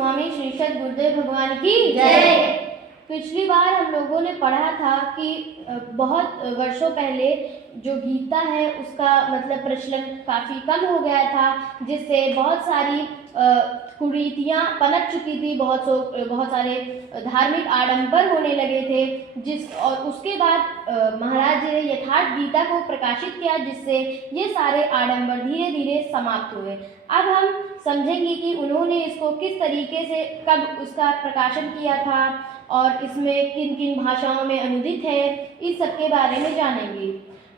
स्वामी श्री सद् गुरुदेव भगवान की जय। पिछली बार हम लोगों ने पढ़ा था कि बहुत वर्षों पहले जो गीता है उसका मतलब प्रचलन काफ़ी कम हो गया था, जिससे बहुत सारी कुरीतियाँ पनप चुकी थी, बहुत सारे धार्मिक आडंबर होने लगे थे, और उसके बाद महाराज जी ने यथार्थ गीता को प्रकाशित किया, जिससे ये सारे आडंबर धीरे धीरे समाप्त हुए। अब हम समझेंगे कि उन्होंने इसको किस तरीके से कब उसका प्रकाशन किया था और इसमें किन किन भाषाओं में अनुदित है, इस सब के बारे में जानेंगे।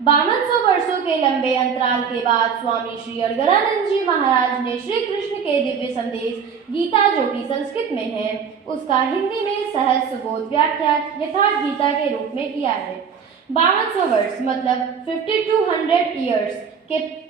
5200 वर्षों के लंबे अंतराल के बाद स्वामी श्री अड़गड़ानंद जी महाराज ने श्री कृष्ण के दिव्य संदेश गीता, जो कि संस्कृत में है, उसका हिंदी में सहज सुबोध व्याख्या यथार्थ गीता के रूप में किया है। 5200 वर्ष मतलब 5200 ईयर्स के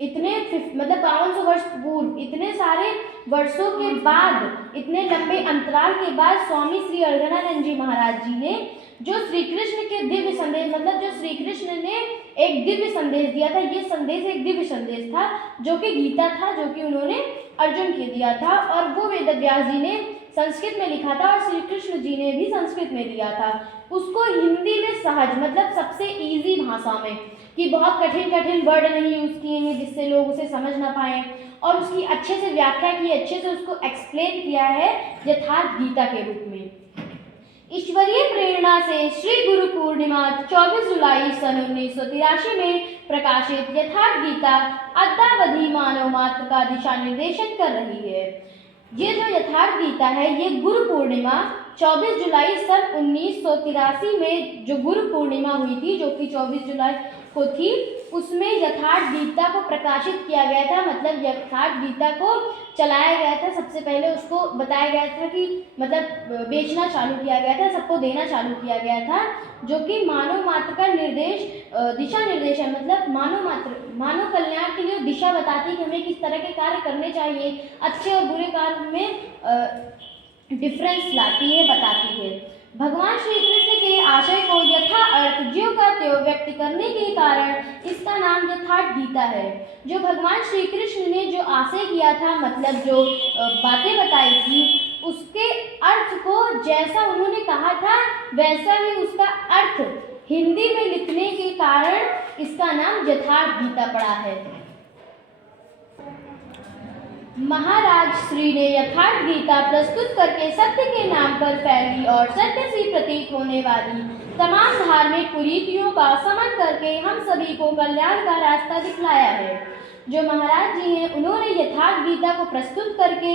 मतलब 5200 वर्ष पूर्व, इतने सारे वर्षों के बाद, इतने लंबे अंतराल के बाद स्वामी श्री अड़गड़ानंद जी महाराज जी ने जो श्री कृष्ण के दिव्य संदेश, मतलब जो श्री कृष्ण ने एक दिव्य संदेश दिया था, ये संदेश एक दिव्य संदेश था जो कि गीता था, जो कि उन्होंने अर्जुन को दिया था, और वो वेदव्यास जी ने संस्कृत में लिखा था और श्री कृष्ण जी ने भी संस्कृत में दिया था। उसको हिंदी में सहज मतलब सबसे इजी भाषा में, कि बहुत कठिन कठिन वर्ड नहीं यूज़ किए हैं जिससे लोग उसे समझ ना पाएँ, और उसकी अच्छे से व्याख्या की, अच्छे से उसको एक्सप्लेन किया है यथार्थ गीता के रूप में। ईश्वरीय प्रेरणा से श्री गुरु पूर्णिमा 24 जुलाई सन 1983 में प्रकाशित यथार्थ गीता अद्यावधि मानव मात्र का दिशा निर्देशन कर रही है। ये जो यथार्थ गीता है, ये गुरु पूर्णिमा 24 जुलाई सन 1983 में जो गुरु पूर्णिमा हुई थी, जो कि 24 जुलाई को थी, उसमें यथार्थ गीता को प्रकाशित किया गया था, मतलब यथार्थ गीता को चलाया गया था। सबसे पहले उसको बताया गया था कि मतलब बेचना चालू किया गया था, सबको देना चालू किया गया था, जो कि मानव मात्र का निर्देश, दिशा निर्देश है, मतलब मानव कल्याण के लिए दिशा बताती है कि हमें किस तरह के कार्य करने चाहिए, अच्छे और बुरे कार्य में डिफरेंस लाती है, बताती है। भगवान श्री कृष्ण के आशय को यथा अर्थ ज्यों का त्यों व्यक्त करने के कारण इसका नाम यथार्थ गीता है। जो भगवान श्री कृष्ण ने जो आशय किया था, मतलब जो बातें बताई थी, उसके अर्थ को जैसा उन्होंने कहा था वैसा ही उसका अर्थ हिंदी में लिखने के कारण इसका नाम यथार्थ गीता पड़ा है। महाराज श्री ने यथार्थ गीता प्रस्तुत करके सत्य के नाम पर फैली और सत्य से प्रतीत होने वाली तमाम धार्मिक कुरीतियों का समन करके हम सभी को कल्याण का रास्ता दिखलाया है। जो महाराज जी हैं, उन्होंने यथार्थ गीता को प्रस्तुत करके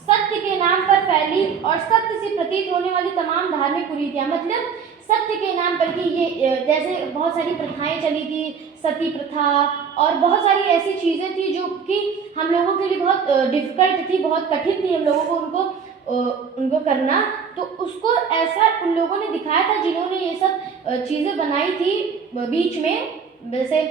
सत्य के नाम पर फैली और सत्य से प्रतीत होने वाली तमाम धार्मिक कुरीतियाँ, मतलब सत्य के नाम पर कि ये जैसे बहुत सारी प्रथाएं चली थी, सती प्रथा और बहुत सारी ऐसी चीज़ें थी जो कि हम लोगों के लिए बहुत डिफ़िकल्ट थी, बहुत कठिन थी हम लोगों को उनको करना। तो उसको ऐसा उन लोगों ने दिखाया था जिन्होंने ये सब चीज़ें बनाई थी बीच में। जैसे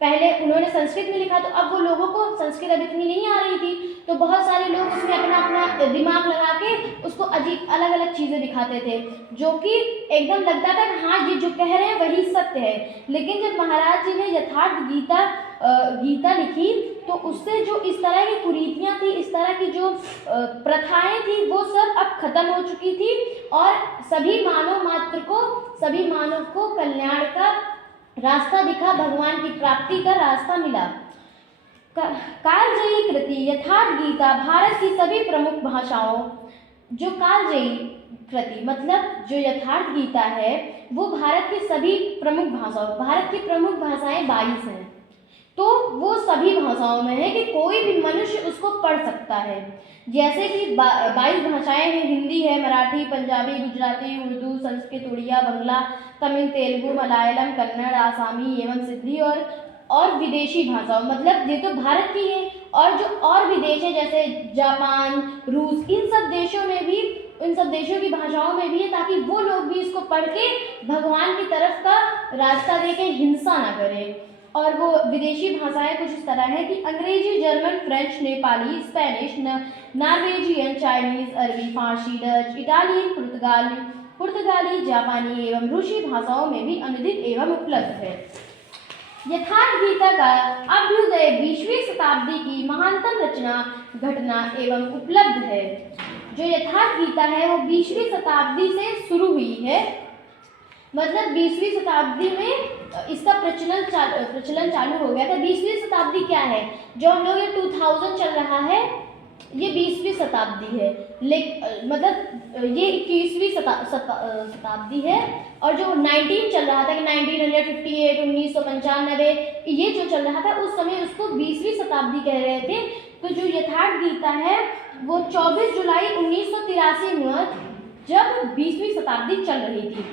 पहले उन्होंने संस्कृत में लिखा, तो अब वो लोगों को संस्कृत अब इतनी नहीं आ रही थी, तो बहुत सारे लोग उसमें अपना अपना दिमाग लगा के उसको अजीब अलग अलग चीज़ें दिखाते थे, जो कि एकदम लगता था कि हाँ, ये जो कह रहे हैं वही सत्य है। लेकिन जब महाराज जी ने यथार्थ गीता लिखी, तो उससे जो इस तरह की कुरीतियाँ थी, इस तरह की जो प्रथाएं थी, वो सब अब खत्म हो चुकी थी और सभी मानव को कल्याण का रास्ता दिखा, भगवान की प्राप्ति का रास्ता मिला। कालजयी कृति यथार्थ गीता भारत की सभी प्रमुख भाषाओं, जो कालजयी कृति मतलब जो यथार्थ गीता है, वो भारत की सभी प्रमुख भाषाओं, भारत की प्रमुख भाषाएं 22 हैं, तो वो सभी भाषाओं में है कि कोई भी मनुष्य उसको पढ़ सकता है। जैसे कि 22 भाषाएं हैं, हिंदी है, मराठी, पंजाबी, गुजराती, उर्दू, संस्कृत, उड़िया, बंगला, तमिल, तेलुगु, मलयालम, कन्नड़, आसामी एवं सिंधी और विदेशी भाषाओं, मतलब ये तो भारत की है, और जो और भी देश है जैसे जापान, रूस, इन सब देशों की भाषाओं में भी है, ताकि वो लोग भी इसको पढ़ के भगवान की तरफ का रास्ता देके हिंसा ना करें। और वो विदेशी भाषाएं कुछ इस तरह है कि अंग्रेजी, German, French, Nepali, Spanish, Norwegian, Chinese, अरबी, फारसी, डच, इटालियन, पुर्तगाली, जापानी एवं रूसी भाषाओं में भी अनुदित एवं उपलब्ध है। यथार्थ गीता का अभ्युदय 20वीं शताब्दी की महानतम रचना, घटना एवं उपलब्ध है। जो यथार्थ गीता है वो 20वीं शताब्दी से शुरू हुई है। मतलब 20वीं शताब्दी में इसका प्रचलन चालू हो गया था। 20वीं शताब्दी क्या है, जो हम लोग ये 2000 चल रहा है, ये 20वीं शताब्दी है। मतलब ये 21वीं शताब्दी है। और जो 19 चल रहा था कि 1958, 1995, ये जो चल रहा था उस समय उसको 20वीं शताब्दी कह रहे थे। तो जो यथार्थ गीता है वो 24 जुलाई 1983 में, जब 20वीं शताब्दी चल रही थी,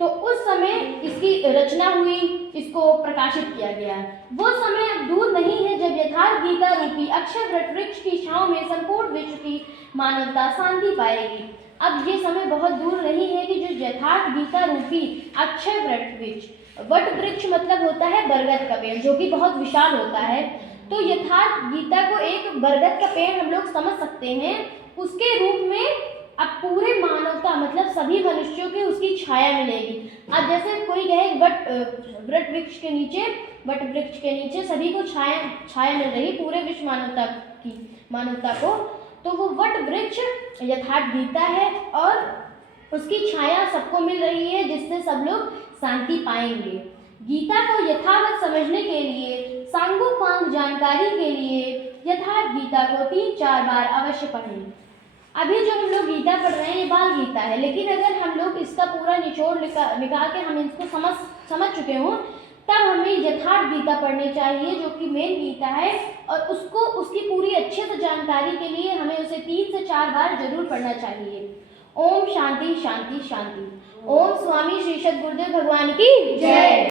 तो उस समय इसकी रचना हुई, इसको प्रकाशित किया गया। वो समय अब दूर नहीं है जब यथार्थ गीता रूपी अक्षय वट वृक्ष की छांव में संपूर्ण विश्व की मानवता शांति पाएगी। अब ये समय बहुत दूर नहीं है कि जो यथार्थ गीता रूपी अक्षय वट वृक्ष मतलब होता है बरगद का पेड़, जो कि बहुत विशाल होता है। तो यथार्थ गीता को एक बरगद का पेड़ हम लोग समझ सकते हैं। उसके रूप में अब पूरे मानवता मतलब सभी मनुष्यों की उसकी छाया मिलेगी। अब जैसे कोई कहे वट वृक्ष के नीचे सभी को छाया मिल रही है, पूरे विश्व मानवता को, तो वो वट वृक्ष यथार्थ गीता है और उसकी छाया सबको मिल रही है, जिससे सब लोग शांति पाएंगे। गीता को यथावत समझने के लिए, सांगोपांग जानकारी के लिए यथार्थ गीता को 3-4 बार अवश्य पढ़ें। अभी जो हम लोग गीता पढ़ रहे हैं ये बाल गीता है, लेकिन अगर हम लोग इसका पूरा निचोड़ निकाल के हम इसको समझ चुके हों, तब हमें यथार्थ गीता पढ़नी चाहिए, जो कि मेन गीता है। और उसकी पूरी अच्छे से जानकारी के लिए हमें उसे 3 से 4 बार जरूर पढ़ना चाहिए। ओम शांति शांति शांति। ओम स्वामी श्री सद्गुरुदेव भगवान की जय।